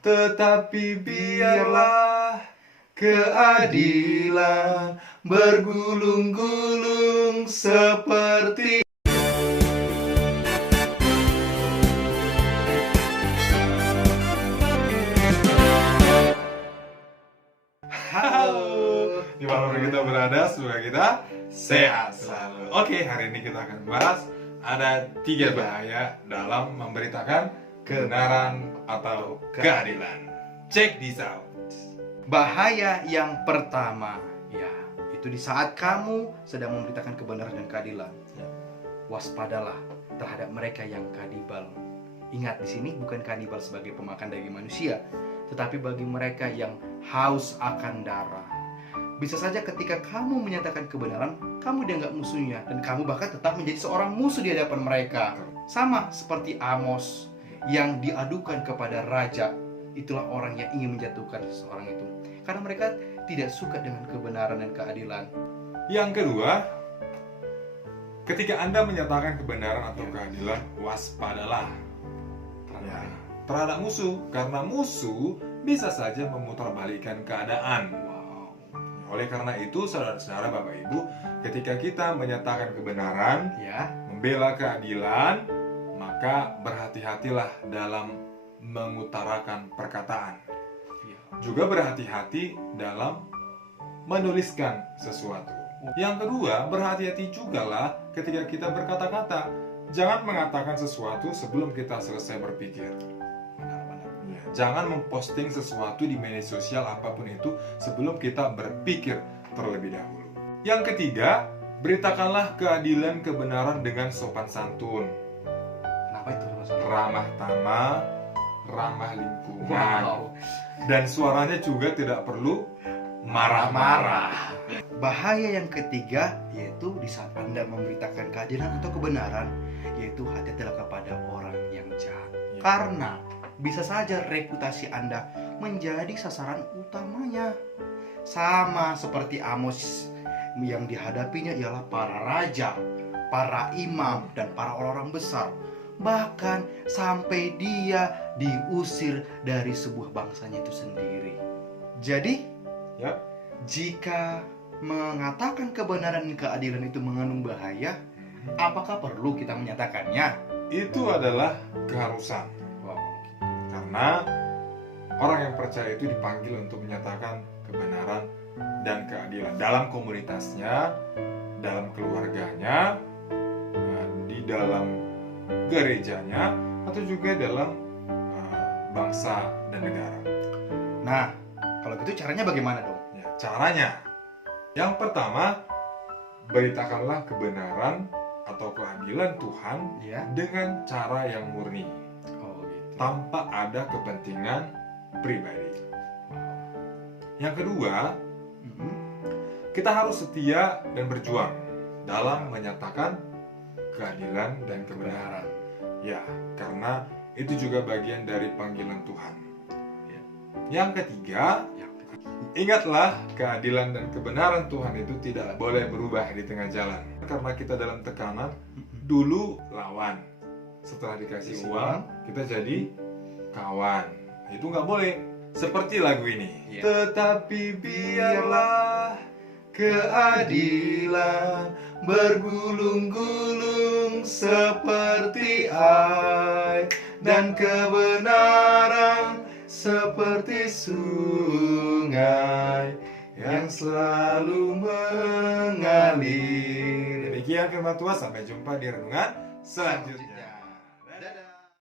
Tetapi biarlah keadilan bergulung-gulung seperti halo. Di mana kita berada, semoga kita sehat selalu. Oke, hari ini kita akan bahas ada 3 bahaya dalam memberitakan kebenaran atau keadilan. Check this out. Bahaya yang pertama, ya, itu di saat kamu sedang memberitakan kebenaran dan keadilan. Waspadalah terhadap mereka yang kanibal. Ingat, di sini bukan kanibal sebagai pemakan daging manusia, tetapi bagi mereka yang haus akan darah. Bisa saja ketika kamu menyatakan kebenaran, kamu dianggap musuhnya, dan kamu bahkan tetap menjadi seorang musuh di hadapan mereka. Sama seperti Amos yang diadukan kepada raja. Itulah orang yang ingin menjatuhkan seseorang itu, karena mereka tidak suka dengan kebenaran dan keadilan. Yang kedua, ketika Anda menyatakan kebenaran atau keadilan, waspadalah terhadap musuh, karena musuh bisa saja memutarbalikkan keadaan. Oleh karena itu, saudara-saudara, Bapak Ibu, ketika kita menyatakan kebenaran, membela keadilan, maka berhati-hatilah dalam mengutarakan perkataan. Juga berhati-hati dalam menuliskan sesuatu. Yang kedua, berhati-hati jugalah ketika kita berkata-kata. Jangan mengatakan sesuatu sebelum kita selesai berpikir. Jangan memposting sesuatu di media sosial apapun itu sebelum kita berpikir terlebih dahulu. Yang ketiga, beritakanlah keadilan kebenaran dengan sopan santun. Kenapa itu masalah? Ramah tamah, ramah lingkungan. Dan suaranya juga tidak perlu marah-marah. Bahaya yang ketiga, yaitu di saat Anda memberitakan keadilan atau kebenaran, yaitu hati-hatilah kepada orang yang jahat. Karena bisa saja reputasi Anda menjadi sasaran utamanya. Sama seperti Amos, yang dihadapinya ialah para raja, para imam, dan para orang-orang besar. Bahkan sampai dia diusir dari sebuah bangsanya itu sendiri. Jadi, jika mengatakan kebenaran dan keadilan itu mengandung bahaya, apakah perlu kita menyatakannya? Itu adalah keharusan. Karena orang yang percaya itu dipanggil untuk menyatakan kebenaran dan keadilan dalam komunitasnya, dalam keluarganya, di dalam gerejanya, atau juga dalam bangsa dan negara. Nah, kalau gitu caranya bagaimana dong? Caranya, yang pertama, beritakanlah kebenaran atau keadilan Tuhan dengan cara yang murni, tanpa ada kepentingan pribadi. Yang kedua, kita harus setia dan berjuang dalam menyatakan keadilan dan kebenaran. Ya, karena itu juga bagian dari panggilan Tuhan. Yang ketiga, ingatlah keadilan dan kebenaran Tuhan itu tidak boleh berubah di tengah jalan. Karena kita dalam tekanan, dulu lawan. Setelah dikasih uang, kita jadi kawan. Itu nggak boleh. Seperti lagu ini. Tetapi biarlah keadilan bergulung-gulung seperti air, dan kebenaran seperti sungai yang selalu mengalir. Demikian firman Tuhan, sampai jumpa di renungan selanjutnya.